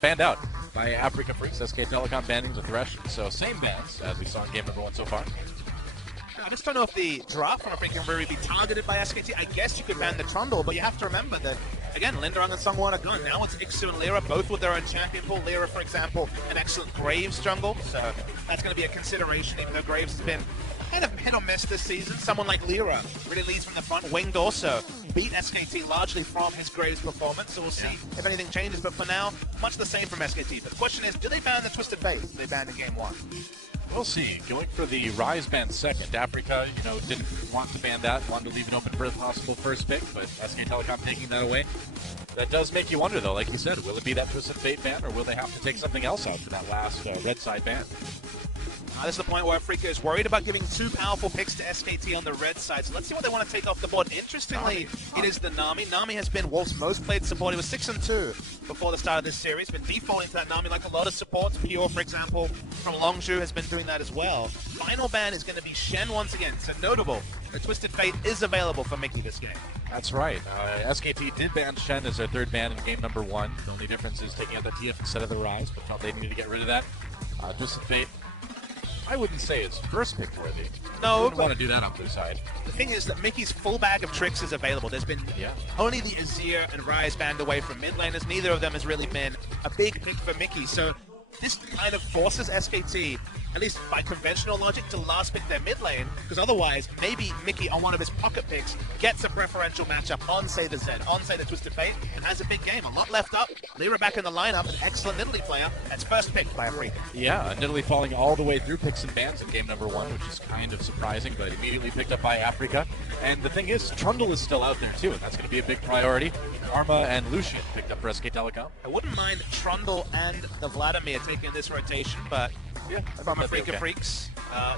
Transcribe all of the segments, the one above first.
banned out by Afreeca Freecs. SK Telecom banning the Thresh. So same bans as we saw in game number 1 so far. I just don't know if the draft from Afreeca can really be targeted by SKT. I guess you could ban the Trundle, but you have to remember that, again, Linderung and Sungwon are gone. Now it's Ixu and Lyra, both with their own champion pool. Lyra, for example, an excellent Graves jungle, so that's going to be a consideration, even though Graves has been kind of hit or miss this season. Someone like Lyra really leads from the front. Winged also beat SKT largely from his Graves performance, so we'll see if anything changes. But for now, much the same from SKT. But the question is, do they ban the Twisted Fate they banned in game 1? We'll see. Going for the Rise ban second. Afreeca, didn't want to ban that, wanted to leave it open for a possible first pick, but SK Telecom taking that away. That does make you wonder, though, like you said, will it be that Twisted Fate ban, or will they have to take something else out for that last red side ban? This is the point where Afreeca is worried about giving two powerful picks to SKT on the red side. So let's see what they want to take off the board. Interestingly, it is the Nami. Nami has been Wolf's most played support. He was 6-2 before the start of this series. Been defaulting to that Nami like a lot of supports. Pure, for example, from Longzhu has been doing that as well. Final ban is going to be Shen once again. So notable, the Twisted Fate is available for Mickey this game. That's right. SKT did ban Shen as their third ban in game number 1. The only difference is taking out the TF instead of the Rise, but felt they needed to get rid of that. Twisted Fate, I wouldn't say it's first pick worthy. No, wouldn't want to do that on their side. The thing is that Mickey's full bag of tricks is available. There's been only the Azir and Rise banned away from mid laners. Neither of them has really been a big pick for Mickey. So this kind of forces SKT, at least by conventional logic, to last pick their mid lane, because otherwise maybe Mickey on one of his pocket picks gets a preferential matchup on, say, the Zed, on, say, the Twisted Fate, and has a big game. A lot left up. Lyra back in the lineup, an excellent Nidalee player. That's first pick by Afreeca. Yeah, Nidalee falling all the way through picks and bans in game number 1, which is kind of surprising, but immediately picked up by Afreeca. And the thing is, Trundle is still out there too, and that's going to be a big priority. Arma and Lucian picked up for SK Telecom. I wouldn't mind Trundle and the Vladimir taking this rotation, but from Afreeca Freecs,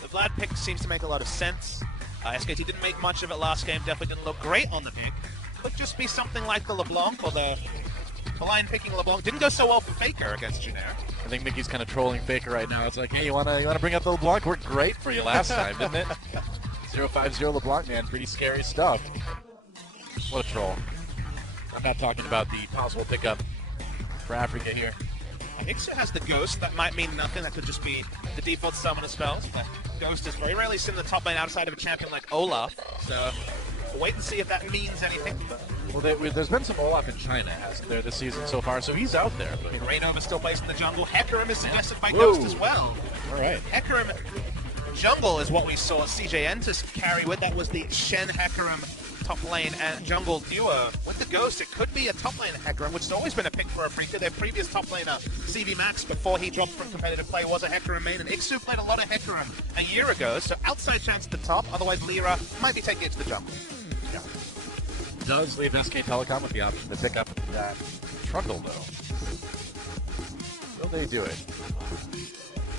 the Vlad pick seems to make a lot of sense. SKT didn't make much of it last game, definitely didn't look great on the pick. Could just be something like the LeBlanc or the line picking LeBlanc. Didn't go so well for Faker against Generic. I think Mickey's kind of trolling Faker right now. It's like, hey, you wanna bring up the LeBlanc? Worked great for you last time, didn't it? 050 LeBlanc, man, pretty scary stuff. What a troll. I'm not talking about the possible pickup for Afreeca here. Ixu has the Ghost. That might mean nothing. That could just be the default summoner spells. But Ghost is very rarely seen in the top lane outside of a champion like Olaf. So we'll wait and see if that means anything. Well, there's been some Olaf in China, hasn't there, this season so far? So he's out there. But Raynova still plays in the jungle. Hecarim is suggested by Ghost as well. All right. Hecarim jungle is what we saw CJ Entus carry with. That was the Shen Hecarim top lane and jungle duo. With the Ghost, it could be a top lane Hecarim, which has always been a pick for Afreeca. Their previous top laner, CV Max, before he dropped from competitive play, was a Hecarim main, and Ixu played a lot of Hecarim a year ago, so outside chance at the top, otherwise Lyra might be taking it to the jungle. Yeah. Does leave SK Telecom with the option to pick up that Trundle, though. Will they do it?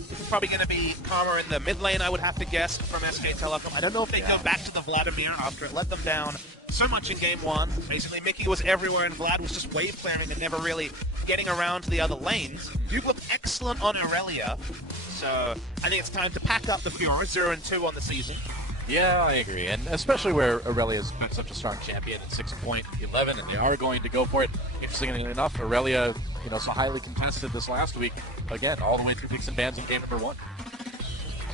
It's probably going to be Karma in the mid lane, I would have to guess, from SK Telecom. I don't know if they go back to the Vladimir after it let them down so much in game 1. Basically, Mickey was everywhere and Vlad was just wave clearing and never really getting around to the other lanes. Duke looked excellent on Aurelia, so I think it's time to pack up the Fiora, 0-2 on the season. Yeah, I agree, and especially where Aurelia's been such a strong champion at 6.11, and they are going to go for it. Interestingly enough, Aurelia, so highly contested this last week, again, all the way through picks and bans in game number 1.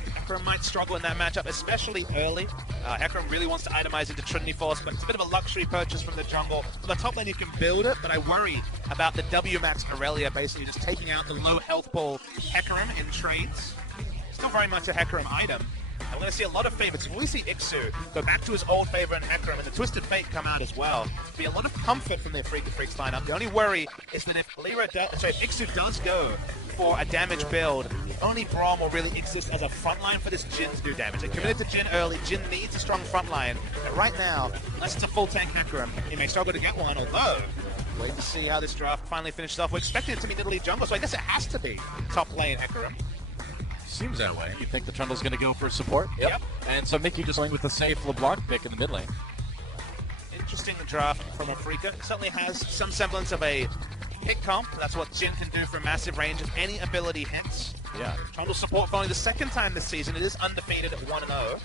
Hecarim might struggle in that matchup, especially early. Hecarim really wants to itemize into Trinity Force, but it's a bit of a luxury purchase from the jungle. From the top lane, you can build it, but I worry about the W-Max Aurelia basically just taking out the low health ball Hecarim in trades. Still very much a Hecarim item. I'm going to see a lot of favorites. When we see Ixu go back to his old favorite in Hecarim and the Twisted Fate come out as well, there'll be a lot of comfort from the Afreeca Freecs lineup. The only worry is that if Ixu does go for a damage build, only Braum will really exist as a frontline for this Jhin to do damage. They committed to Jhin early. Jhin needs a strong frontline. And right now, unless it's a full tank Hecarim, he may struggle to get one, although wait to see how this draft finally finishes off. We're expecting it to be Nidalee jungle, so I guess it has to be top lane Hecarim. Seems that way. You think the Trundle's going to go for support? Yep. And so Mickey just going with the safe LeBlanc pick in the mid lane. Interesting draft from Afreeca. It certainly has some semblance of a pick comp. That's what Jhin can do for massive range if any ability hits. Yeah. Trundle support for only the second time this season. It is undefeated at 1-0.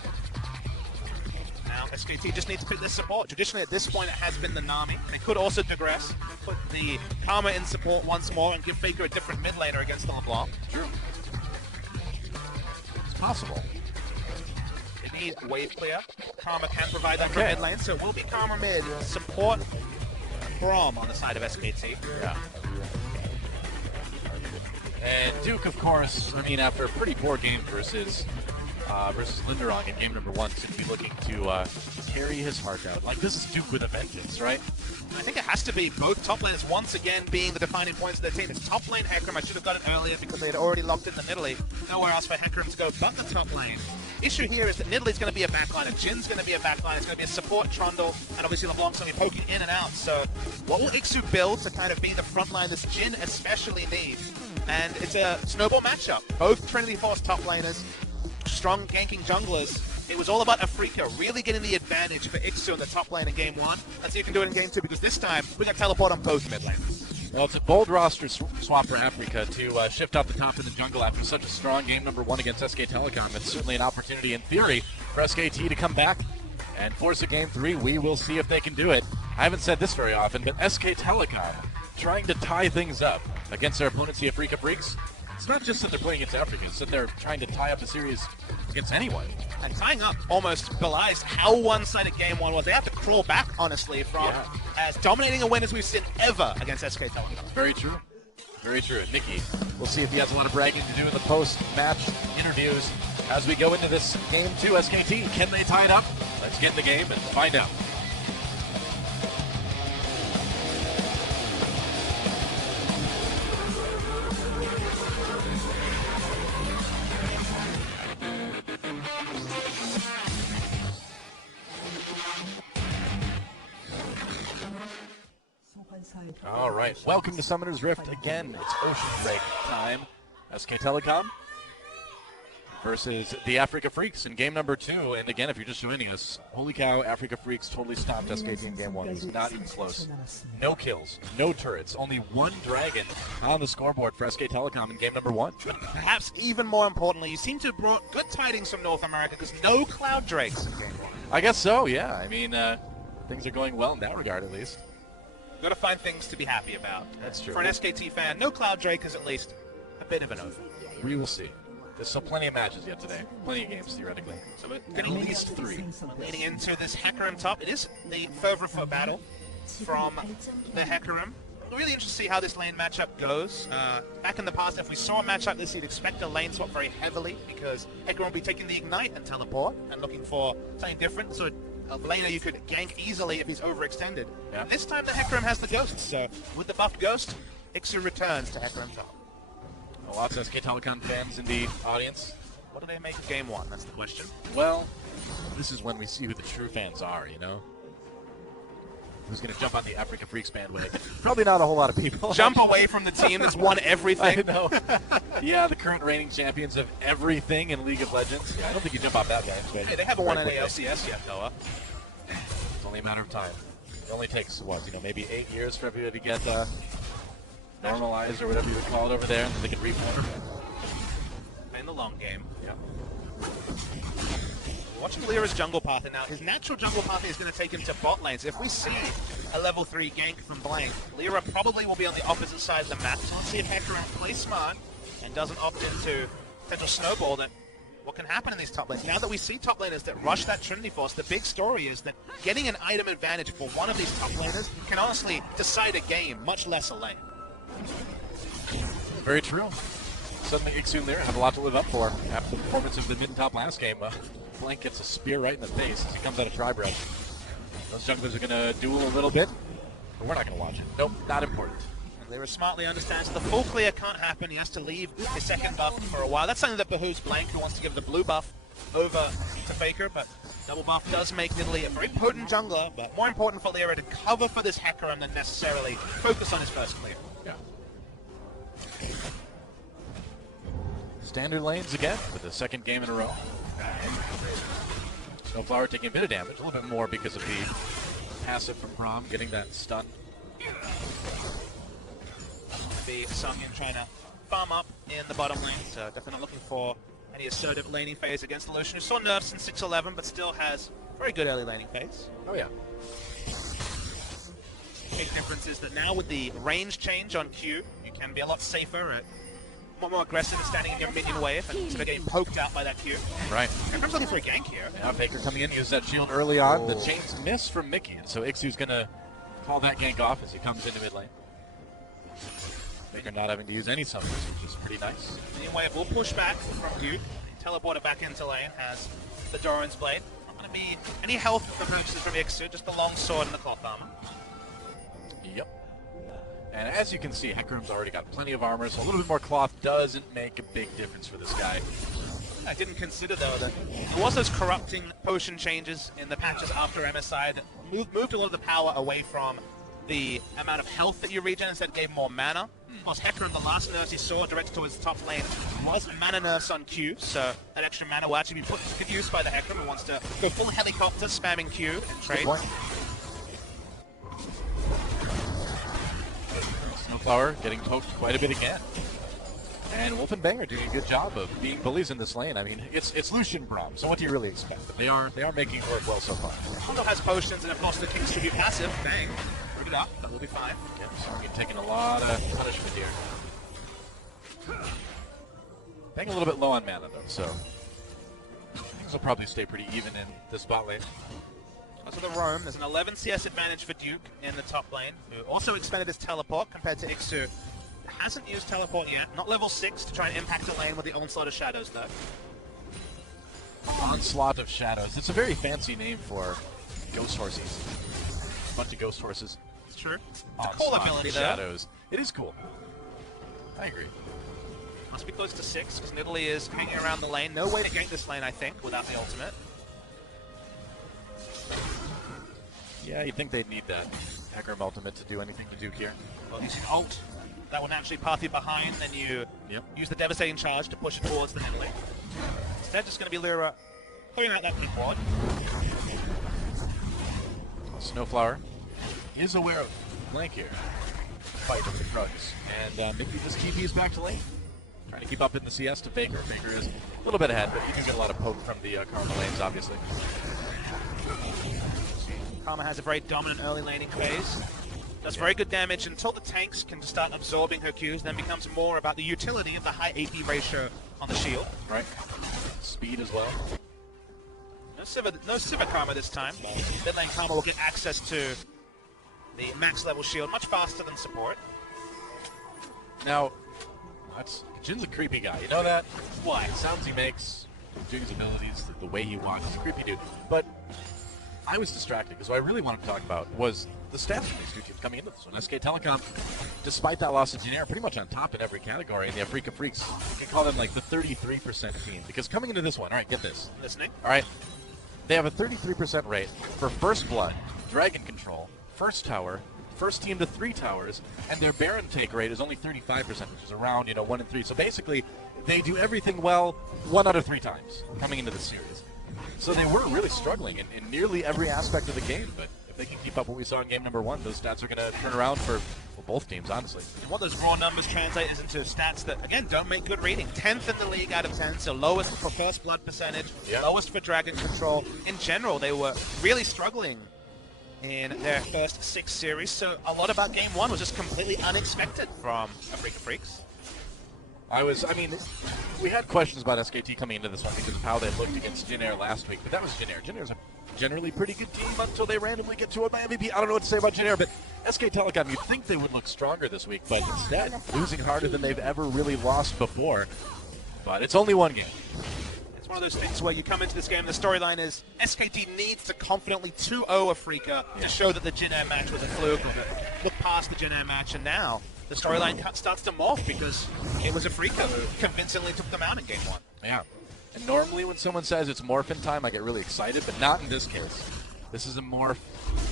Now SKT just need to pick this support. Traditionally, at this point, it has been the Nami. They could also digress, put the Karma in support once more, and give Faker a different mid laner against the LeBlanc. True. It's possible. They need wave clear. Karma can provide that for mid lane, so it will be Karma mid. Support Braum on the side of SKT. Yeah. And Duke, of course, I mean, after a pretty poor game versus Linderong in game number 1, seems to be looking to carry his heart out. Like, this is Duke with a vengeance, right? I think it has to be both top laners once again being the defining points of their team. It's top lane Hecarim. I should have got it earlier because they had already locked in the Nidalee. Nowhere else for Hecarim to go but the top lane. Issue here is that Nidalee's going to be a backliner, Jin's going to be a backliner, it's going to be a support Trundle, and obviously LeBlanc's going to be poking in and out. So what will Ixu build to kind of be the front line this Jin especially needs? And it's a snowball matchup. Both Trinity Force top laners, strong ganking junglers. It was all about Afreeca really getting the advantage for Ixu in the top lane in game 1. Let's see if you can do it in game 2, because this time we got teleport on both mid laners. Well, it's a bold roster swap for Afreeca to shift out the top of the jungle after such a strong game number 1 against SK Telecom. It's certainly an opportunity in theory for SKT to come back and force a game 3. We will see if they can do it. I haven't said this very often, but SK Telecom trying to tie things up against their opponents, the Afreeca Freecs. It's not just that they're playing against Africa, it's that they're trying to tie up a series against anyone. And tying up almost belies how one-sided game 1 was. They have to crawl back, honestly, from as dominating a win as we've seen ever against SK Telecom. Very true. Very true. Nikki, we'll see if he has a lot of bragging to do in the post-match interviews as we go into this game 2. SKT, can they tie it up? Let's get in the game and find out. All right, welcome to Summoner's Rift again. It's Ocean Break time. SK Telecom versus the Afreeca Freecs in game number 2. And again, if you're just joining us, holy cow, Afreeca Freecs totally stopped SKT in game 1. It was not even close. No kills, no turrets, only 1 dragon on the scoreboard for SK Telecom in game number 1. Perhaps even more importantly, you seem to have brought good tidings from North America because no Cloud Drakes in game 1. I guess so, yeah. I mean, things are going well in that regard, at least. Got to find things to be happy about. That's true. For an SKT fan, no Cloud Drake is at least a bit of an over. We will see. There's still plenty of matches yet today. Plenty of games, theoretically. So we're getting at least 3. Leading into this Hecarim top. It is the further foot battle from the Hecarim. Really interested to see how this lane matchup goes. Back in the past, if we saw a match like this, you'd expect a lane swap very heavily because Hecarim will be taking the Ignite and Teleport and looking for something different. So a laner you could gank easily if he's overextended. Yeah. This time the Hecarim has the Ghost, so with the buffed Ghost, Ixu returns to Hecarim top. Lots of SK Telecom fans in the audience. What do they make of game 1? That's the question. Well, this is when we see who the true fans are, you know? Who's going to jump on the Afreeca Freecs bandwagon? Probably not a whole lot of people. Jump away from the team that's won everything. I know. Yeah, the current reigning champions of everything in League of Legends. Yeah, I don't think you jump off that bandwagon. Hey, they haven't won any LCS yet, Noah. It's only a matter of time. It only takes, what, maybe 8 years for everybody to get normalized or whatever you would call it over there, and then they can reform. Playing the long game. Yeah. Watching Lyra's jungle path, and now his natural jungle path is going to take him to bot lanes. If we see a level 3 gank from Blank, Lyra probably will be on the opposite side of the map. So let's see if Hecarim plays smart and doesn't opt into potential snowball. That what can happen in these top lanes. Now that we see top laners that rush that Trinity Force, the big story is that getting an item advantage for one of these top laners can honestly decide a game, much less a lane. Very true. Suddenly Ixu and Lyra have a lot to live up for after the performance of the mid and top last game. Blank gets a spear right in the face as he comes out of Tribread. Those junglers are going to duel a little bit, but we're not going to watch it. Nope, not important. Lyra smartly understands the full clear can't happen. He has to leave his second buff for a while. That's something that behooves Blank, who wants to give the blue buff over to Faker, but double buff does make Nidalee a very potent jungler, but more important for Lyra to cover for this Hecarim than necessarily focus on his first clear. Yeah. Standard lanes again for the second game in a row. Snowflower taking a bit of damage, a little bit more because of the passive from Braum, getting that stun. Be Sungin trying to farm up in the bottom lane, so definitely not looking for any assertive laning phase against the Lucian, who saw nerfs in 6.11, but still has Very good early laning phase. Oh, yeah. Big difference is that now with the range change on Q, you can be a lot safer at more aggressive at standing in your minion wave and instead of getting poked out by that Q. Right. Everyone's looking for a gank here. Now Faker coming in, uses that shield early on. The chains miss from Mickey, and so Ixu's going to call that gank off as he comes into mid lane. Faker not having to use any summons, which is pretty nice. Minion wave will push back from Duke. Teleporter back into lane has the Doran's Blade. Not going to be any health purchases from Ixu, just the long sword and the cloth armor. Yep. And as you can see, Hecarim's already got plenty of armor, so a little bit more cloth doesn't make a big difference for this guy. I didn't consider, though, that there was those corrupting potion changes in the patches after MSI that moved a lot of the power away from the amount of health that you regen, instead gave more mana. Of course, Hecarim, the last nerfs he saw directed towards the top lane was mana nerfs on Q, so that extra mana will actually be put to good use by the Hecarim who wants to go full helicopter, spamming Q and trade. Snowflower getting poked quite a bit again. And Wolf and Bang are doing a good job of being bullies in this lane. I mean, it's Lucian Braum, so what do you really expect? But they are making it work well so far. Hondo has potions, and of course the King's tribute passive. Bang. Bring it up. That will be fine. Yep, Sargon taking a lot of punishment here. Bang a little bit low on mana, though, so things will probably stay pretty even in this bot lane. Also the roam, there's an 11 CS advantage for Duke in the top lane, who also expanded his teleport compared to Ixu. Hasn't used teleport yet, not level 6 to try and impact the lane with the Onslaught of Shadows though. Onslaught of Shadows. It's a very fancy name for ghost horses. A bunch of ghost horses. It's true. It's a cool ability though. Shadows. It is cool. I agree. Must be close to 6 because Nidalee is hanging around the lane. No way to gank this lane, I think, without the ultimate. Yeah, you'd think they'd need that Hecarim ultimate to do anything to Duke here. Well, using ult, that will naturally path you behind, then you use the devastating charge to push it towards the Nidalee. Instead, just going to be Lyra clearing out that mid ward. Snowflower is aware of flank here. Fight with the Krugs. And Mickey just TP's back to lane. Trying to keep up in the CS to Faker. Faker is a little bit ahead, but you can get a lot of poke from the Karma lanes, obviously. Karma has a very dominant early laning phase. Does very good damage until the tanks can start absorbing her Qs, then becomes more about the utility of the high AP ratio on the shield. Right. Speed as well. No Sivir Karma this time. Mid lane Karma will get access to the max level shield much faster than support. Now, Jin's a creepy guy. You know that? Why? The sounds he makes, doing his abilities, the way he walks. He's a creepy dude. But I was distracted because what I really wanted to talk about was the stats from these two teams coming into this one. SK Telecom, despite that loss of Janair, pretty much on top in every category. And the Afreeca Freecs, you can call them like the 33% team. Because coming into this one, all right, get this. Listening. All right, they have a 33% rate for First Blood, Dragon Control, First Tower, First Team to 3 towers, and their Baron take rate is only 35%, which is around 1 in 3. So basically, they do everything well 1 out of 3 times coming into the series. So they were really struggling in nearly every aspect of the game, but if they can keep up what we saw in game number 1, those stats are going to turn around for both teams, honestly. And what those raw numbers translate is into stats that, again, don't make good reading. 10th in the league out of 10, so lowest for First Blood percentage, lowest for Dragon Control. In general, they were really struggling in their first 6 series, so a lot about game 1 was just completely unexpected from Afreeca Freecs. I mean, we had questions about SKT coming into this one because of how they looked against Janair last week, but that was Janair. Janair's a generally pretty good team until they randomly get to a MVP. I don't know what to say about Janair, but SK Telecom, you'd think they would look stronger this week, but instead, losing harder than they've ever really lost before. But it's only one game. It's one of those things where you come into this game, the storyline is SKT needs to confidently 2-0 Afreeca to show that the Janair match was a fluke, or to look past the Janair match, and now the storyline starts to morph because it was Afreeca who convincingly took them out in game 1. Yeah. And normally when someone says it's morphin time, I get really excited, but not in this case. This is a morph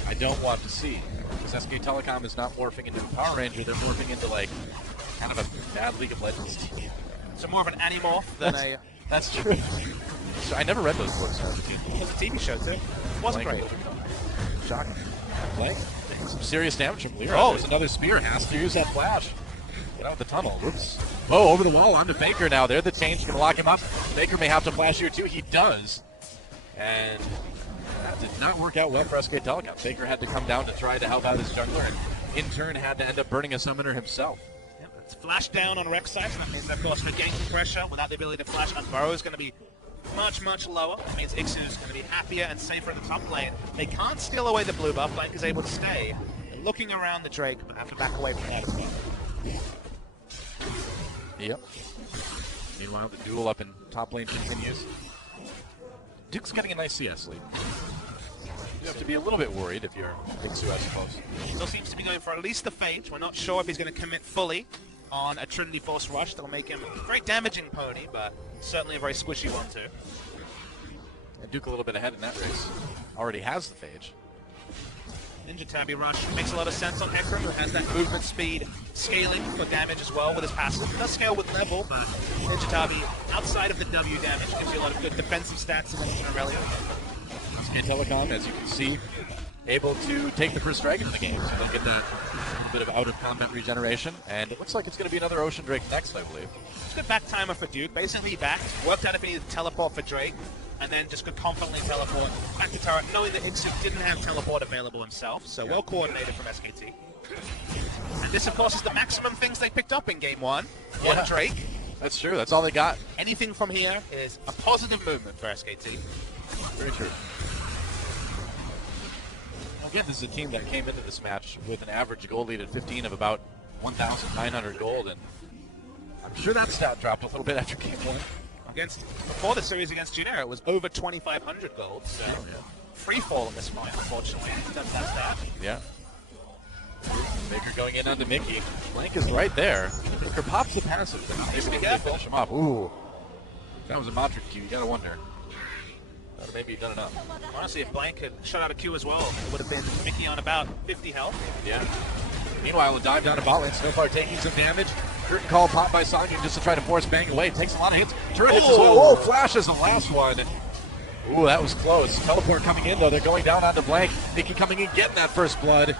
I don't want to see. Because SK Telecom is not morphing into a Power Ranger, they're morphing into, like, kind of a bad League of Legends team. So more of an Animorph than a... That's true. So I never read those books as a team. It was a TV show, too. It wasn't great. Shocking. Blake. Some serious damage from Lyra. Oh, there's another spear. Has to use that flash. Get out of the tunnel. Whoops. Oh, over the wall. Onto Faker now. They're the change. Going to lock him up. Faker may have to flash here, too. He does. And did not work out well for SK Telecom. Faker had to come down to try to help out his jungler, and in turn had to end up burning a summoner himself. Yep, it's flash down on Rex side, so that means, of course, her ganking pressure without the ability to flash on Burrow is going to be much lower. That means Ixu is going to be happier and safer in the top lane. They can't steal away the blue buff. Blank is able to stay. They're looking around the Drake, but have to back away from that as well. Yep. Meanwhile, the duel up in top lane continues. Duke's getting a nice CS lead. You have to be a little bit worried if you're Ixu, I suppose. Still seems to be going for at least the Phage. We're not sure if he's going to commit fully on a Trinity Force rush. That'll make him a very damaging pony, but certainly a very squishy one too. And Duke a little bit ahead in that race. Already has the Phage. Ninja Tabby rush makes a lot of sense on Ekram, who has that movement speed scaling for damage as well with his passive. It does scale with level, but Ninja Tabby, outside of the W damage, gives you a lot of good defensive stats against Aurelia. SK Telecom, as you can see, able to take the first dragon in the game, so they'll get that little bit of out-of-combat regeneration, and it looks like it's going to be another Ocean Drake next, I believe. It's a good back timer for Duke. Basically, he backed, worked out if he needed to teleport for Drake, and then just could confidently teleport back to turret, knowing that Ixu didn't have teleport available himself, so well coordinated from SKT. And this, of course, is the maximum things they picked up in Game 1. One Drake. That's true, that's all they got. Anything from here is a positive movement for SKT. Very true. Again, this is a team that came into this match with an average gold lead at 15 of about 1,900 gold, and I'm sure that stat dropped a little bit after Game 1. Before the series against Junior, it was over 2,500 gold, so free fall at this point, unfortunately. That's that stat. Yeah. Baker going in onto Mickey. Blank is right there. Baker pops the passive. Needs to be careful. Finish him off. Ooh. If that was a Modric Q, you gotta wonder. Maybe you've done enough. Honestly, if Blank had shot out a Q as well, it would have been Mickey on about 50 health. Yeah. Meanwhile, a dive down to bot lane. Snowflower taking some damage. Curtain call popped by Sangyun just to try to force Bang away. Takes a lot of hits. Turret hits as well. Oh, flashes the last one. Ooh, that was close. Teleport coming in, though. They're going down onto Blank. Mickey coming in, getting that first blood.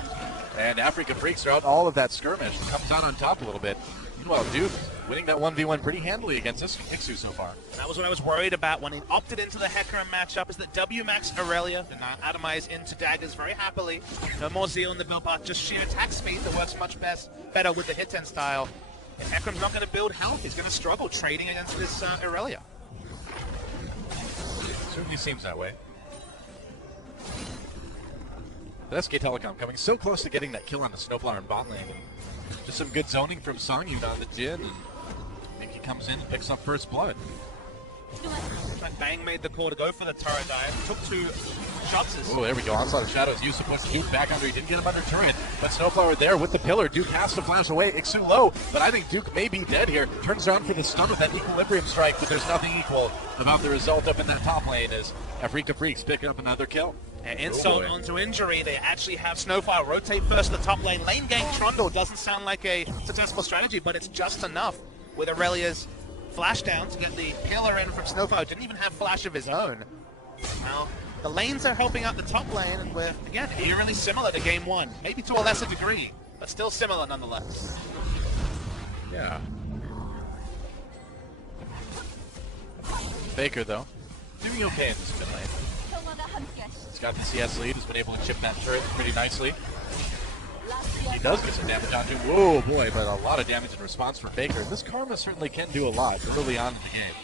And Afreeca Freecs throughout all of that skirmish. Comes out on top a little bit. Meanwhile, Duke winning that 1v1 pretty handily against this Ixu so far. That was what I was worried about when he opted into the Hecarim matchup, is that WMAX Aurelia did not atomize into daggers very happily. No more zeal in the build path, just sheer attack speed that works much better with the hit 10 style. If Hecarim's not going to build health, he's going to struggle trading against this Aurelia. Certainly seems that way. But SK Telecom coming so close to getting that kill on the Snowflower in bot lane. Just some good zoning from Sangyun on the Jin, and Mickey comes in and picks up first blood. Bang made the call to go for the turret dive. Took 2 shots. Oh, there we go. Onslaught of Shadows used to push Duke back under. He didn't get him under turret, but Snowflower there with the pillar. Duke has to flash away. Ixu low, but I think Duke may be dead here. Turns around for the stun with that Equilibrium strike, but there's nothing equal about the result up in that top lane as Afreeca Freecs picking up another kill. And insult onto injury, they actually have Snowfire rotate first to the top lane. Lane gank Trundle doesn't sound like a successful strategy, but it's just enough with Aurelia's flash down to get the pillar in from Snowfire. Didn't even have flash of his own. Now, the lanes are helping out the top lane, and we're, again, eerily similar to Game 1. Maybe to a lesser degree, but still similar nonetheless. Yeah. Baker, though, doing okay in this mid lane. He's got the CS lead, has been able to chip that turret pretty nicely. He does get some damage onto him. Whoa, boy, but a lot of damage in response from Baker. This Karma certainly can do a lot early on in the game.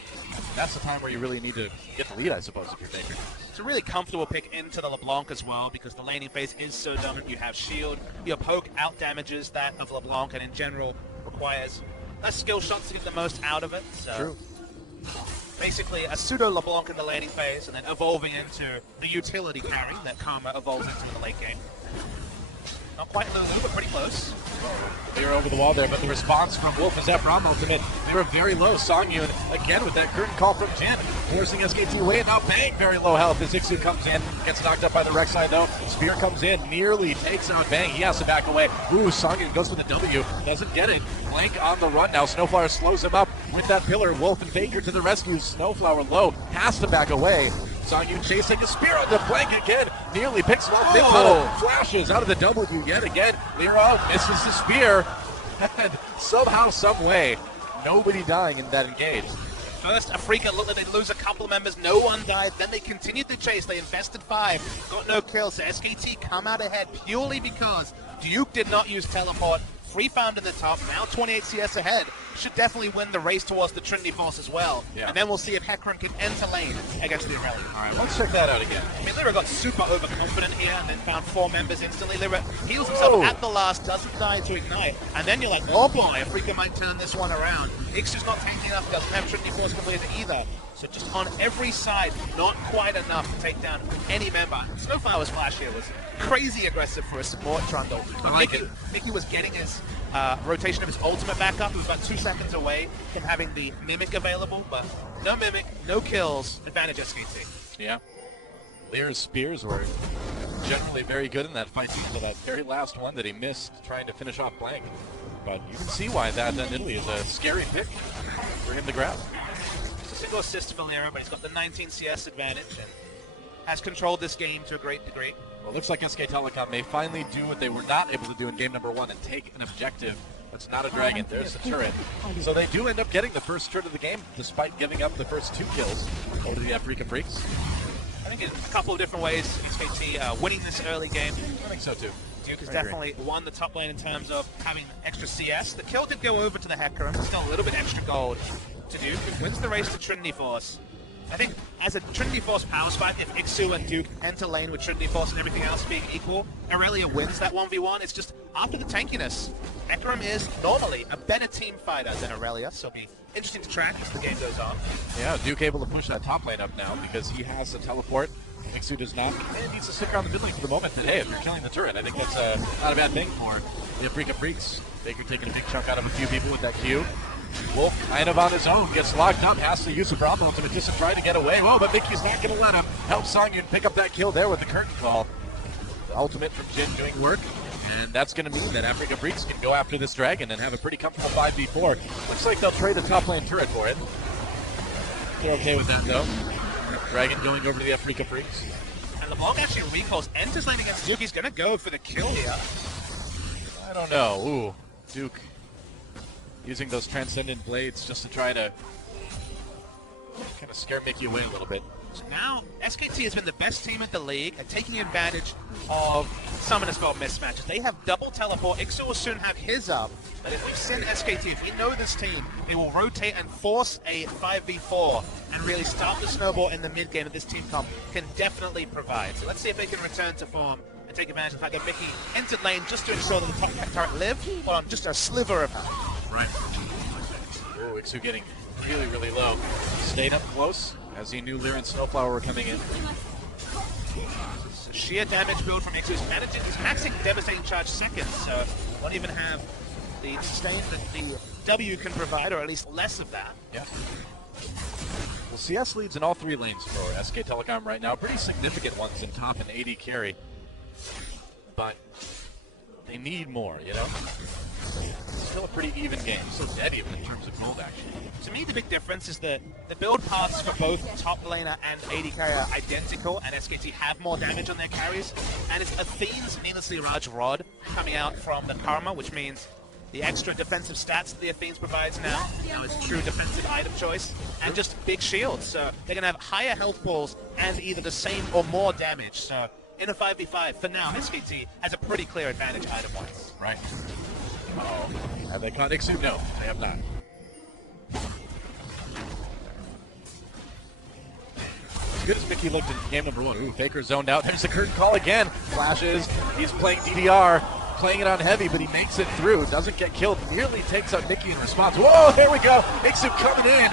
That's the time where you really need to get the lead, I suppose, if you're Baker. It's a really comfortable pick into the LeBlanc as well, because the laning phase is so dominant. You have shield, your poke out damages that of LeBlanc, and in general requires less skill shots to get the most out of it. So true. Basically a pseudo LeBlanc in the laning phase, and then evolving into the utility carry that Karma evolves into in the late game. Not quite Lulu, but pretty close. They're over the wall there, but the response from Wolf is that Braum ultimate. They were very low. Sangyun again with that curtain call from Jin, forcing SKT away, and now Bang very low health as Ixu comes in. Gets knocked up by the Rex side though. Spear comes in, nearly takes out Bang. He has to back away. Ooh, Sangyun goes for the W. Doesn't get it. Blank on the run now. Snowflower slows him up with that pillar. Wolf and Baker to the rescue. Snowflower low, has to back away. Sangyun chasing a spear on the Blank again. Nearly picks him up. Flashes out of the W yet again. Lira misses the spear. And somehow, some way, nobody dying in that engage. First, Afreeca looked like they'd lose a couple of members. No one died. Then they continued to chase. They invested 5. Got no kills. So SKT come out ahead purely because Duke did not use teleport. Free found in the top. Now 28 CS ahead. Should definitely win the race towards the Trinity Force as well. Yeah. And then we'll see if Hecarim can enter lane against the Aurelia. All right, let's check that out again. I mean, Lyra got super overconfident here and then found 4 members instantly. Lyra heals himself at the last, doesn't die to ignite. And then you're like, oh boy, Afreeca might turn this one around. Ixu's not tanky enough, doesn't have Trinity Force completed either. So just on every side, not quite enough to take down any member. Snowflower's flash here was crazy aggressive for a support Trundle. But Mickey was getting his rotation of his ultimate back up. He was about 2 seconds away from having the Mimic available, but no Mimic, no kills, advantage SKT. Yeah. Lyra's spears were generally very good in that fight until that very last one that he missed trying to finish off Blank. But you can see why that in Italy is a scary pick for him to grab. Single assist for Lyra, but he's got the 19 CS advantage and has controlled this game to a great degree. Well, it looks like SK Telecom may finally do what they were not able to do in game number 1 and take an objective that's not a dragon. There's the turret. So they do end up getting the first turret of the game, despite giving up the first 2 kills over the Afreeca Freecs. I think in a couple of different ways, SKT winning this early game. I think so too. Duke has definitely won the top lane in terms of having extra CS. The kill did go over to the Hecarim, still a little bit extra gold to Duke, who wins the race to Trinity Force. I think as a Trinity Force power spike, if Ixu and Duke enter lane with Trinity Force and everything else being equal, Aurelia wins that 1v1. It's just after the tankiness, Hecarim is normally a better team fighter than Aurelia, so it'll be interesting to track as the game goes on. Yeah, Duke able to push that top lane up now because he has the teleport. Ixu does not, and needs to stick around the mid lane for the moment that, hey, if you're killing the turret, I think that's not a bad thing for the Afreeca Freecs. Baker taking a big chunk out of a few people with that Q. Wolf kind of on his own, gets locked up, has to use the Brahma ultimate just to try to get away. Whoa, but Mickey's not going to let him. Help Songyun pick up that kill there with the curtain call. The ultimate from Jin doing work, and that's going to mean that Afreeca Freecs can go after this dragon and have a pretty comfortable 5v4. Looks like they'll trade the top lane turret for it. They're okay with that, though. Dragon going over to the Afreeca Freecs. And LeBlanc actually recalls, enters lane against Duke. He's going to go for the kill here. I don't know. Ooh, Duke using those Transcendent Blades just to try to kind of scare Mickey away a little bit. So now, SKT has been the best team in the league at taking advantage of Summoner Spell mismatches. They have double teleport. Ixu will soon have his up. But if we send SKT, if we know this team, they will rotate and force a 5v4 and really start the snowball in the mid game that this team comp can definitely provide. So let's see if they can return to form and take advantage of the fact that Mickey entered lane just to ensure that the top turret lived, but on just a sliver of health. Right. Oh, Ixu getting really, really low. Stayed up close as he knew Lyra and Snowflower were coming in. So sheer damage build from Ixu. He's maxing Devastating Charge seconds, so won't even have the sustain that the W can provide, or at least less of that. Yeah. Well, CS leads in all 3 lanes for SK Telecom right now. Pretty significant ones in top and AD carry. But they need more, you know? Still a pretty even game. Still dead even in terms of gold, actually. To me, the big difference is that the build paths for both top laner and AD carry are identical, and SKT have more damage on their carries. And it's Athene's needlessly large rod coming out from the Karma, which means the extra defensive stats that the Athenes provides now is true defensive item choice, and just big shields. So they're going to have higher health pools and either the same or more damage. So in a 5v5, for now, SKT has a pretty clear advantage item-wise. Right. Uh-oh. Have they caught Ixu? No, they have not. As good as Mickey looked in game number 1. Ooh, Faker zoned out. There's the curtain call again. Flashes. He's playing DDR. Playing it on heavy, but he makes it through. Doesn't get killed. Nearly takes out Mickey in response. Whoa, there we go. Ixu coming in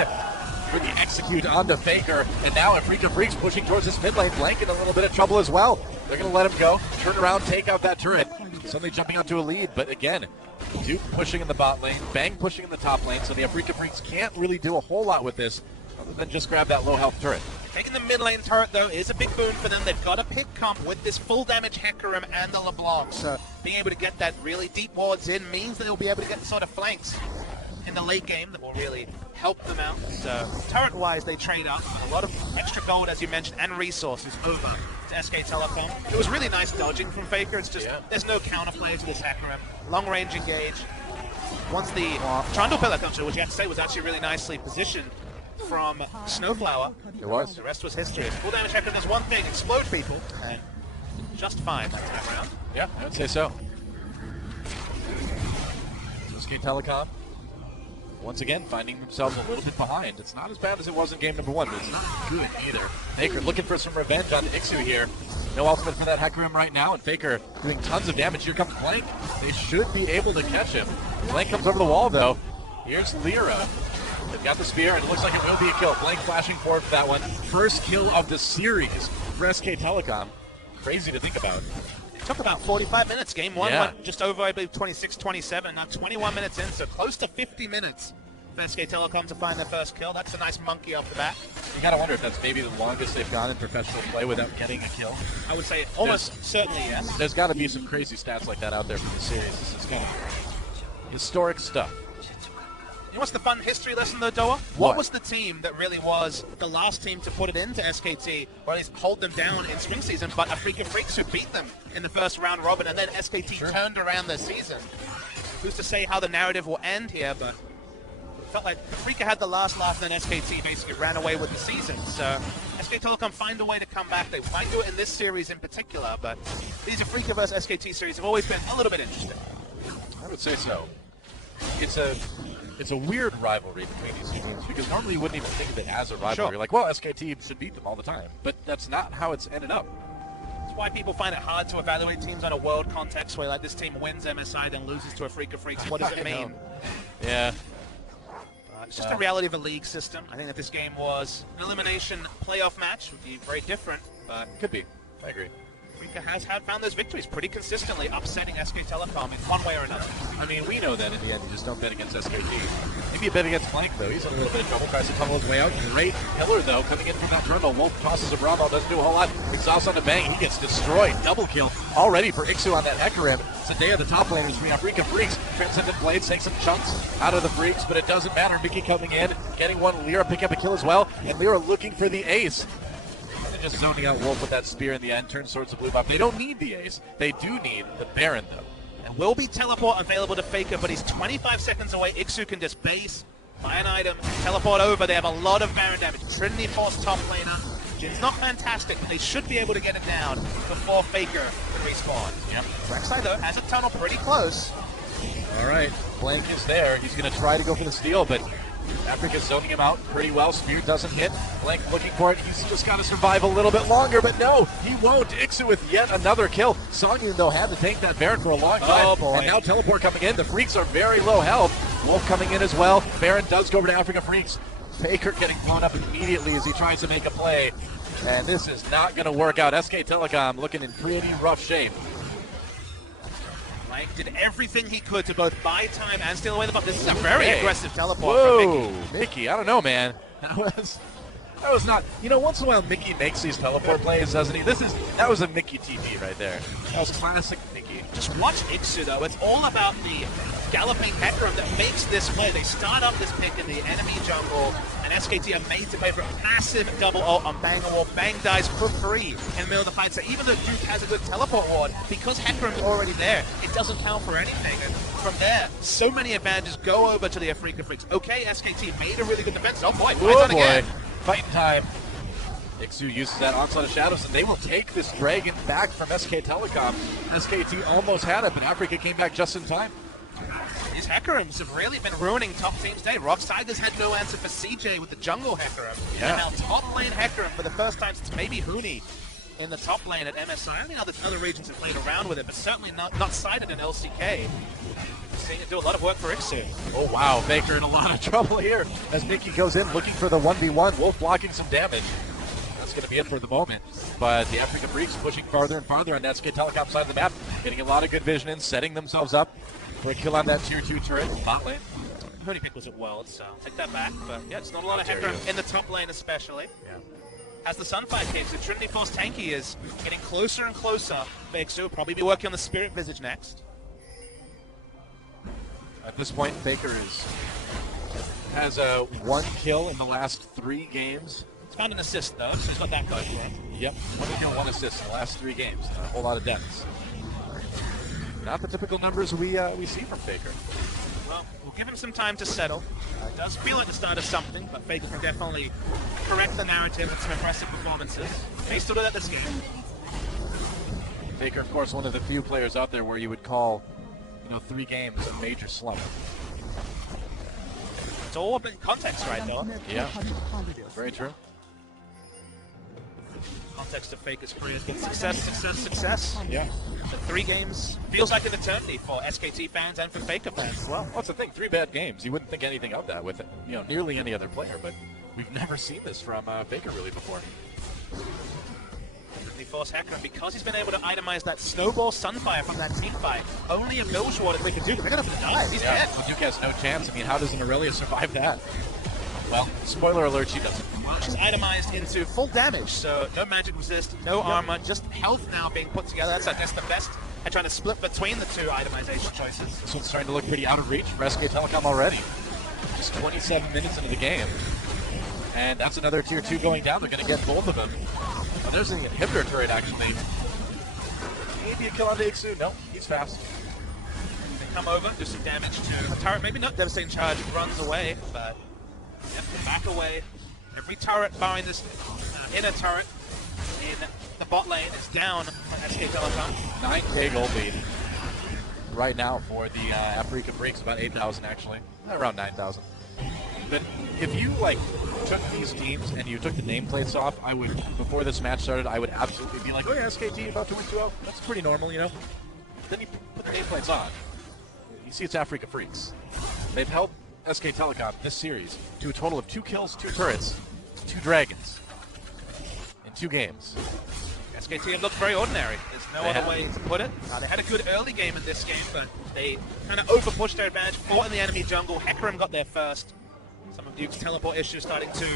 for the execute onto Faker. And now Afreeca Freecs pushing towards this mid lane. Blank in a little bit of trouble as well. They're going to let him go. Turn around, take out that turret. Suddenly jumping out to a lead, but again, Duke pushing in the bot lane, Bang pushing in the top lane, so the Afreeca Freecs can't really do a whole lot with this other than just grab that low health turret. Taking the mid lane turret, though, is a big boon for them. They've got a pick comp with this full damage Hecarim and the LeBlanc, so being able to get that really deep wards in means they'll be able to get sort of flanks in the late game that will really help them out. So turret-wise, they trade up a lot of extra gold, as you mentioned, and resources over to SK Telecom. It was really nice dodging from Faker. It's just there's no counterplay to this Hecarim. Long-range engage. Once the Trundle pillar comes through, which you have to say was actually really nicely positioned, from Snowflower. It was. The rest was history. Full damage Hecarim does one thing, explode people, and just fine that time around. Yeah, I would say so. SK Telecom, once again, finding themselves a little bit behind. It's not as bad as it was in game number 1, but it's not good either. Faker looking for some revenge on Ixu here. No ultimate for that Hecarim right now, and Faker doing tons of damage. Here comes Blank. They should be able to catch him. Blank comes over the wall, though. Here's Lyra. They've got the spear, and it looks like it will be a kill. Blank flashing forward for that one. First kill of the series for SK Telecom. Crazy to think about. It took about 45 minutes. Game 1 Yeah. went just over, I believe, 26, 27. Now 21 minutes in, so close to 50 minutes for SK Telecom to find their first kill. That's a nice monkey off the bat. You gotta wonder if that's maybe the longest they've gone in professional play without getting a kill. I would say almost certainly yes. There's got to be some crazy stats like that out there for the series. This is kind of historic stuff. You know what's the fun history lesson though, Doa? What was the team that really was the last team to put it into SKT, or at least hold them down in spring season, but Afreeca Freecs who beat them in the first round robin, and then SKT turned around their season? Who's to say how the narrative will end here, but it felt like Afreeca had the last laugh, and then SKT basically ran away with the season. So SK Telecom find a way to come back. They might do it in this series in particular, but these Afreeca versus SKT series have always been a little bit interesting. I would say so. It's a weird rivalry between these two teams, because normally you wouldn't even think of it as a rivalry. Sure. You're like, well, SKT should beat them all the time. But that's not how it's ended up. That's why people find it hard to evaluate teams on a world context where like this team wins MSI then loses to Afreeca Freecs. What does it mean? Yeah. It's just the reality of a league system. I think if this game was an elimination playoff match, it would be very different. But Could be. I agree. Afreeca has found those victories pretty consistently, upsetting SK Telecom in one way or another. I mean, we know that in the end, you just don't bet against SKT. Maybe you bet against Blank, though. He's in a little bit of trouble, tries to tunnel his way out. Great pillar, though, coming in from that Grundle. Wolf tosses a Bravo, doesn't do a whole lot. Exhaust on the bang, he gets destroyed. Double kill already for Ixu on that Hecarim. Sadea, the top laners, for Afreeca Freecs. Transcendent Blades take some chunks out of the Freaks, but it doesn't matter. Mickey coming in, getting one. Lyra picking up a kill as well, and Lyra looking for the ace. Just zoning out Wolf with that spear in the end, turns towards the blue buff. They don't need the ace. They do need the Baron, though. And will be teleport available to Faker, but he's 25 seconds away. Ixu can just base, buy an item, teleport over. They have a lot of Baron damage. Trinity Force top laner. Jin's not fantastic, but they should be able to get it down before Faker can respawn. Yep. Rek'Sai, though, has a tunnel pretty close. All right. Blank is there. He's going to try to go for the steal, but Afreeca's zoning him out pretty well. Spear doesn't hit. Blank looking for it. He's just got to survive a little bit longer, but no, he won't. Ixu with yet another kill. Songyun, though, had to take that Baron for a long time. Oh, boy. And now teleport coming in. The Freaks are very low health. Wolf coming in as well. Baron does go over to Afreeca Freecs. Faker getting blown up immediately as he tries to make a play. And this is not going to work out. SK Telecom looking in pretty rough shape. Mike did everything he could to both buy time and steal away the buff. This is a very aggressive teleport Whoa, from Mickey. Mickey, I don't know, man. That was not. You know, once in a while Mickey makes these teleport plays, doesn't he? That was a Mickey TP right there. That was classic Mickey. Just watch Ixu, though. It's all about the galloping Hecarim that makes this play. They start up this pick in the enemy jungle, and SKT are made to pay for a massive double ult on Bang Wall. Bang dies for free in the middle of the fight. So even though Duke has a good teleport ward, because Hecarim's already there, it doesn't count for anything. And from there, so many advantages go over to the Afreeca Freecs. Okay, SKT made a really good defense. Oh boy, fights on again. Fighting time. Ixu uses that Onslaught of Shadows, and they will take this Dragon back from SK Telecom. SKT almost had it, but Afreeca came back just in time. These Hecarims have really been ruining top teams' day. Rox Tigers had no answer for CJ with the jungle Hecarim. Yeah. And now top lane Hecarim for the first time since maybe Huni in the top lane at MSI. I mean, other regions have played around with it, but certainly not cited in LCK. Seeing it do a lot of work for Ixu. Oh wow, Faker in a lot of trouble here as Mickey goes in looking for the 1v1. Wolf blocking some damage. That's going to be it for the moment. But the Afreeca Freecs pushing farther and farther on that SK Telecom side of the map, getting a lot of good vision in, setting themselves up for a kill on that tier 2 turret. Bot lane. Huni pick was at World, so take that back. But yeah, it's not a lot of Hecarim in the top lane especially. Yeah. As the Sunfire came, so Trinity Force Tanky is getting closer and closer. Ixu will probably be working on the Spirit Visage next. At this point, Faker has one kill in the last 3 games. He's found an assist though, so he's got that going for him. Yep, 1 kill, 1 assist in the last 3 games. Not a whole lot of deaths. Not the typical numbers we see from Faker. Well, we'll give him some time to settle. It does feel like the start of something, but Faker can definitely correct the narrative with some impressive performances. They still do that this game. Faker, of course, one of the few players out there where you would call, 3 games a major slump. It's all in context, right, though? Yeah, very true. Context of Faker's career has been success, success, success. Yeah. The 3 games feels like an eternity for SKT fans and for Faker fans as well. Well, that's the thing, 3 bad games. You wouldn't think anything of that with, nearly any other player, but we've never seen this from Faker really before. They force Hacker, and because he's been able to itemize that snowball sunfire from that team fight, only a Bilge Warden they can do, but they're gonna die. He's dead. Well, Duke has no chance. I mean, how does an Aurelia survive that? Well, spoiler alert, she doesn't. Well, she's itemized into full damage, so no magic resist, no armor, just health now being put together. That's, I guess, the best at trying to split between the 2 itemization choices. This one's starting to look pretty out of reach for SK Telecom already. Just 27 minutes into the game. And that's another tier 2 going down. They're going to get both of them. Oh, there's an inhibitor turret, actually. Maybe a kill onto Ixu. No, he's fast. They come over, do some damage to a turret. Maybe not devastating charge, runs away, but back away. Every turret barring this inner turret in the bot lane is down on SK Telecom. 9k gold lead right now for the Afreeca Freecs, about 8,000 actually, around 9,000. But if you took these teams and you took the nameplates off, I would, before this match started, I would absolutely be like, oh yeah, SKT about to win 2-0. That's pretty normal, Then you put the nameplates on. You see it's Afreeca Freecs. They've held SK Telecom this series to a total of 2 kills, 2 turrets, 2 dragons in 2 games. SKT have looked very ordinary. There's no other way to put it. They had a good early game in this game, but they kind of over-pushed their advantage, fought in the enemy jungle. Hecarim got there first. Some of Duke's teleport issues starting to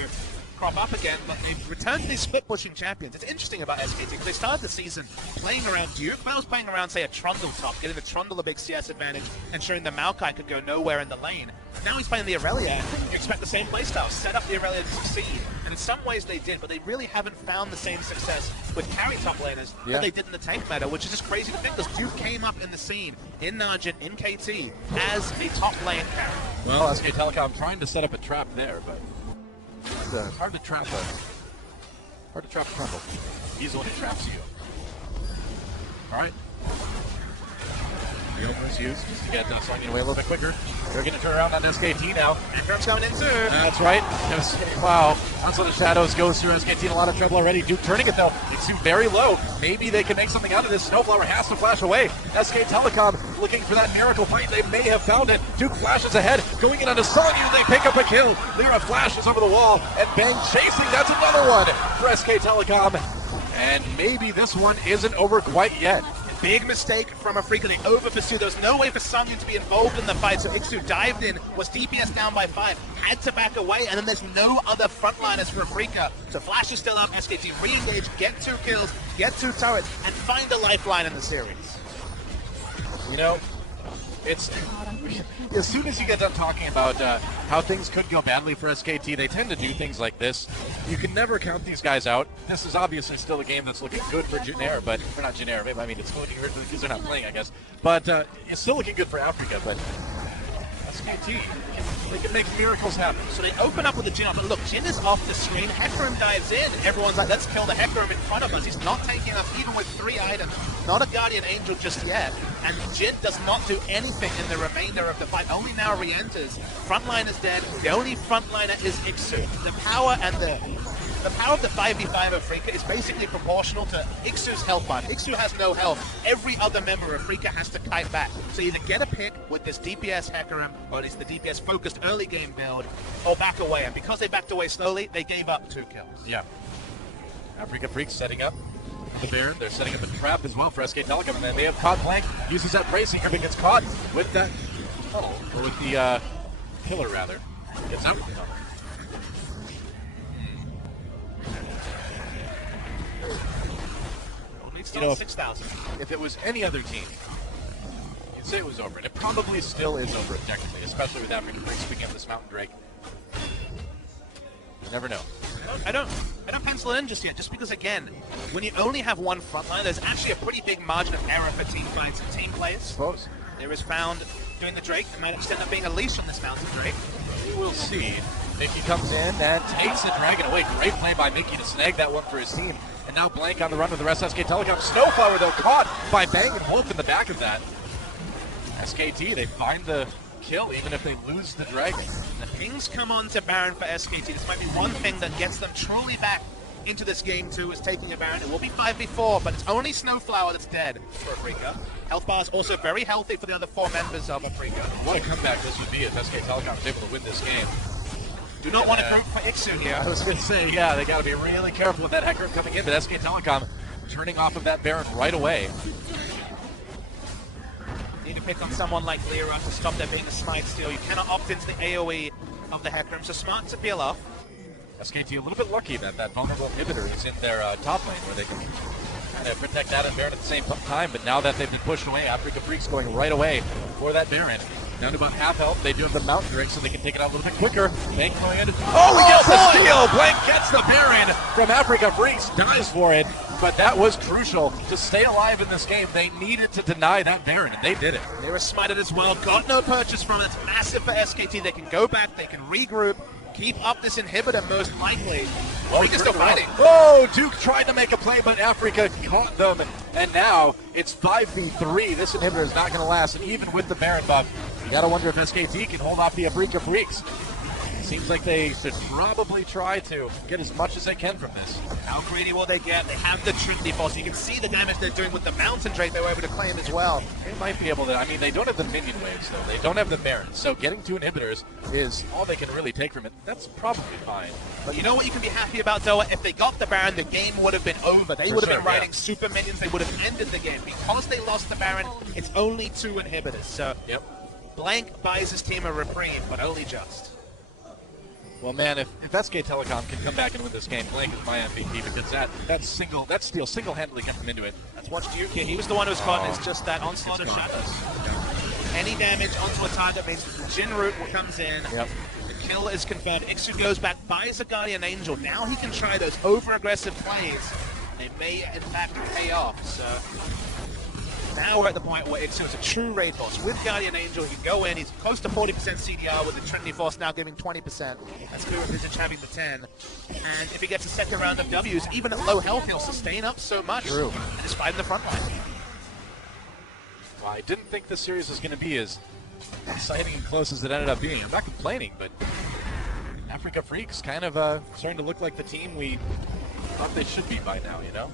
crop up again, but they've returned to these split-pushing champions. It's interesting about SKT, because they started the season playing around Duke, but I was playing around, say, a Trundle top, giving the Trundle a big CS advantage, and showing the Maokai could go nowhere in the lane. Now he's playing the Aurelia. You expect the same playstyle, set up the Aurelia to succeed, and in some ways they did, but they really haven't found the same success with carry top laners that they did in the tank meta, which is just crazy to think, because Duke came up in the scene, in Najin, in KT, as a top lane carry. Well, SK Telecom trying to set up a trap there, but it's hard to trap a Trundle. He's the one who traps you. Alright. The opener is used just to get Sonya away a little bit quicker. They're going to turn around on SKT now. Hecarim's coming in too. That's right. Wow. That's what the Shadows goes through. SKT in a lot of trouble already. Duke turning it though. They seem very low. Maybe they can make something out of this. Snowflower has to flash away. SK Telecom looking for that miracle fight. They may have found it. Duke flashes ahead. Going in onto Sonya. They pick up a kill. Lyra flashes over the wall. And Bang chasing. That's another one for SK Telecom. And maybe this one isn't over quite yet. Big mistake from Afreeca. They over-pursued. There was no way for Sonya to be involved in the fight, so Ixu dived in, was DPS down by 5, had to back away, and then there's no other frontliners for Afreeca. So Flash is still up, SKT re-engage, get 2 kills, get 2 turrets, and find a lifeline in the series. It's as soon as you get done talking about how things could go badly for SKT, they tend to do things like this. You can never count these guys out. This is obviously still a game that's looking good for Genera, but or not Genera. I mean, it's looking good because they're not playing, I guess. But it's still looking good for Afreeca. But SKT, they can make miracles happen. So they open up with the Jin off, but look, Jin is off the screen, Hecarim dives in, everyone's like, let's kill the Hecarim in front of us. He's not taking enough, even with 3 items. Not a Guardian Angel just yet, and Jin does not do anything in the remainder of the fight, only now re-enters. Frontline is dead, the only frontliner is Ixu. The power and the power of the 5v5 of Afreeca is basically proportional to Ixu's health bar. If Ixu has no health, every other member of Afreeca has to kite back. So either get a pick with this DPS Hecarim, or at least the DPS focused early game build, or back away. And because they backed away slowly, they gave up 2 kills. Yeah. Afreeca Freecs setting up the Baron. They're setting up a trap as well for SK Telecom, and then they have caught Blank, uses that Brace Seeker, but gets caught with that tunnel, or with the pillar rather. Gets out with the tunnel. Still 6,000. If it was any other team, you'd say it was over, and it probably still is over objectively, especially with Afreeca Freecs picking up this Mountain Drake. You never know. I don't pencil it in just yet, just because, again, when you only have one frontline, there's actually a pretty big margin of error for team fights and team plays. Suppose. There is found doing the Drake. It might extend up being a leash on this Mountain Drake. We will see. Mickey comes in and takes the Dragon away. Great play by Mickey to snag that one for his team. And now Blank on the run with the rest of SK Telecom. Snowflower, though, caught by Bang and Wolf in the back of that. SKT, they find the kill even if they lose the Dragon. The pings come on to Baron for SKT. This might be one thing that gets them truly back into this game too, is taking a Baron. It will be 5v4, but it's only Snowflower that's dead for Afreeca. Health bar is also very healthy for the other 4 members of Afreeca. What a comeback this would be if SK Telecom is able to win this game. Do not want to group for Ixu here. I was going to say, yeah, they got to be really careful with that Hecarim coming in, but SK Telecom turning off of that Baron right away. Need to pick on someone like Lyra to stop there being a smite steal. You cannot opt into the AoE of the Hecarim, so smart to peel off. SKT a little bit lucky that that vulnerable inhibitor is in their top lane where they can kind of protect that and Baron at the same time, but now that they've been pushed away, Afreeca Freecs going right away for that Baron. Down to about half health, they do have the Mountain Drake, so they can take it out a little bit quicker. Blank going in. Oh, he gets the steal! Blank gets the Baron from Afreeca Freecs, dies for it, but that was crucial to stay alive in this game. They needed to deny that Baron, and they did it. They were smited as well, got no purchase from it. It's massive for SKT. They can go back, they can regroup, keep up this inhibitor most likely. Afreeca's still fighting. Oh, Duke tried to make a play, but Afreeca caught them, and now it's 5v3. This inhibitor is not going to last, and even with the Baron buff, you got to wonder if SKT can hold off the Afreeca Freecs. Seems like they should probably try to get as much as they can from this. How greedy will they get? They have the Trinity Force. You can see the damage they're doing with the Mountain Drake they were able to claim as well. They might be able to, I mean, they don't have the minion waves, though. They don't have the Barons, so getting 2 inhibitors is all they can really take from it. That's probably fine. But you know what you can be happy about, Doa? If they got the Baron, the game would have been over. They would have been riding super minions. They would have ended the game. Because they lost the Baron, it's only 2 inhibitors. So Blank buys his team a reprieve, but only just. Well, man, if SK Telecom can come back and win this game, Blank is my MVP because that steal single-handedly kept them into it. Let's watch Duke here. He was the one who was caught, and it's just that onslaught of shadows. Any damage onto a target means Jin Root comes in. Yep. The kill is confirmed. Ixu goes back, buys a Guardian Angel. Now he can try those over-aggressive plays. They may, in fact, pay off. So now we're at the point where Ixu is a true raid boss. With Guardian Angel, he can go in. He's close to 40% CDR with the Trinity Force now giving 20%. That's Mirror Visage having the 10. And if he gets a second round of Ws, even at low health, he'll sustain up so much. True. And is fighting the front line. Well, I didn't think this series was going to be as exciting and close as it ended up being. I'm not complaining, but Afreeca Freecs kind of starting to look like the team we thought they should be by now, you know?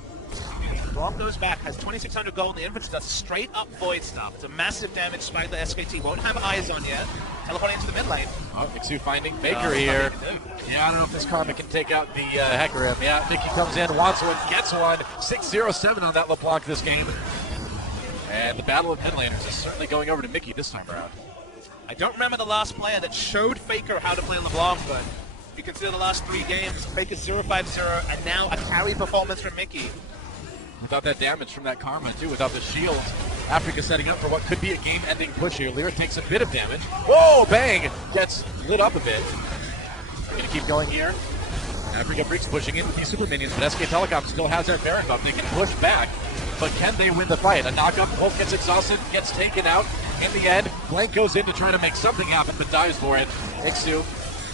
Braum goes back, has 2,600 gold in the infantry, does straight up void stuff. It's a massive damage spike that SKT won't have eyes on yet. Teleporting into the mid lane. Oh, Ixu finding Baker here. Yeah, I don't know if this Karma can take out the Hecarim. Yeah, Mickey comes in, wants one, gets one. 6-0-7 on that LeBlanc this game. And the battle of mid laners is certainly going over to Mickey this time around. I don't remember the last player that showed Faker how to play LeBlanc, but if you consider the last 3 games, Faker's 0-5-0, and now a carry performance from Mickey. Without that damage from that Karma, too, without the shield, Afreeca setting up for what could be a game-ending push here. Lyra takes a bit of damage. Whoa, Bang! Gets lit up a bit. We're going to keep going here. Afreeca Freecs pushing in with these super minions, but SK Telecom still has that Baron buff. They can push back, but can they win the fight? A knockup, Wolf gets exhausted, gets taken out. In the end, Blank goes in to try to make something happen, but dies for it. Ixu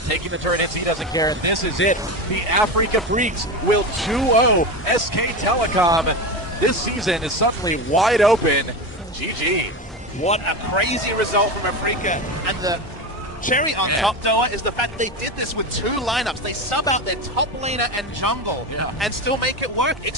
taking the turn hits, he doesn't care, and this is it. The Afreeca Freecs will 2-0 SK Telecom. This season is suddenly wide open. GG. What a crazy result from Afreeca. And the cherry on top, Doa, is the fact that they did this with 2 lineups. They sub out their top laner and jungle and still make it work. Ixu